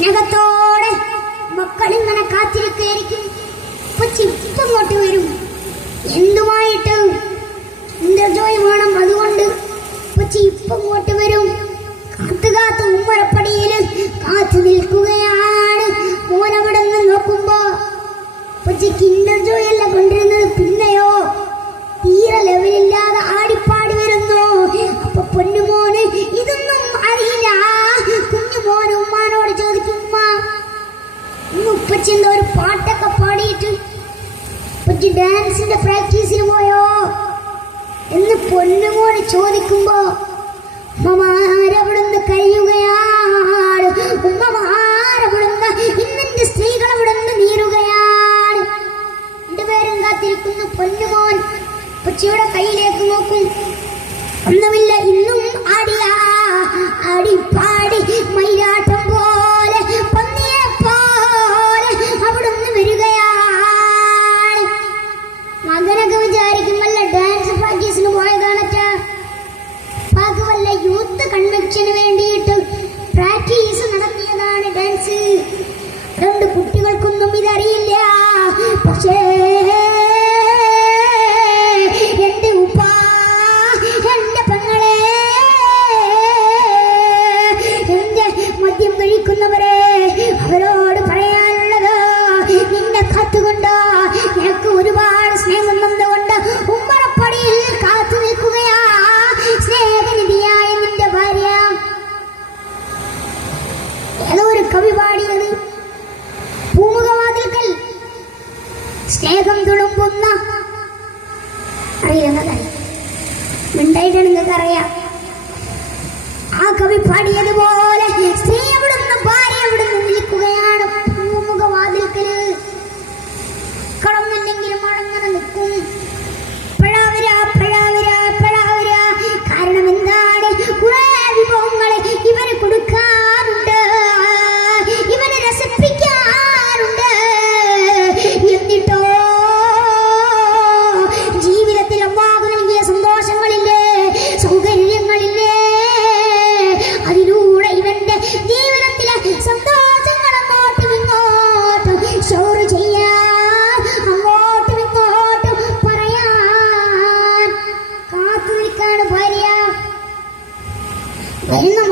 സ്നേഹത്തോടെ മക്കളിങ്ങനെ കാത്തിരിക്കുകയായിരിക്കും ഉപ്പച്ചി ഇപ്പങ്ങോട്ട് വരും. എന്തുമായിട്ട്? ഇന്ദ്രജോയി വേണം? അതുകൊണ്ട് ഉപ്പച്ചി ഇപ്പങ്ങോട്ട് വരും. കാത്തു കാത്ത് ഉമ്മറപ്പടിയിൽ കാത്തു നിൽക്കും. ഇന്ന് ഉപ്പച്ചിന്റെ ഒരു പാട്ടൊക്കെ പാടിയിട്ട് ഉപ്പച്ചി ഡാൻസിന്റെ പ്രാക്ടീസിന് പോയോ? എന്ന് പൊന്നുമോന് ചോദിക്കുമ്പോ ഉമ്മമാരവിടുന്ന് കഴിയുകയാണ്. ഉമ്മമാരവിടുന്ന് ഇന്നെന്റെ സ്ത്രീകൾ അവിടുന്ന് നീറുകയാണ് പേരും കാത്തിരിക്കുന്നു. പൊന്നുമോൻ ഉപ്പച്ചിയുടെ കയ്യിലേക്ക് നോക്കും. ഒന്നുമില്ല ഇന്നും ആടിയാ ആടി മയിലാട്ടം സ്നേഹം വന്നുകൊണ്ട് ഉമ്മറപ്പടിയിൽ കാത്തു നിൽക്കുകയാ. സ്നേഹനിധിയായ നിന്റെ ഭാര്യ. ഏതോ ഒരു കവി പാടിയത് പൂമുഖവാതിൽക്കൽ. സ്നേഹം തുളുമ്പുന്ന. അറിയുന്നതല്ല. മിണ്ടായിട്ട് നിങ്ങൾക്ക് അറിയാം ആ കവി പാടിയതുപോലെ Who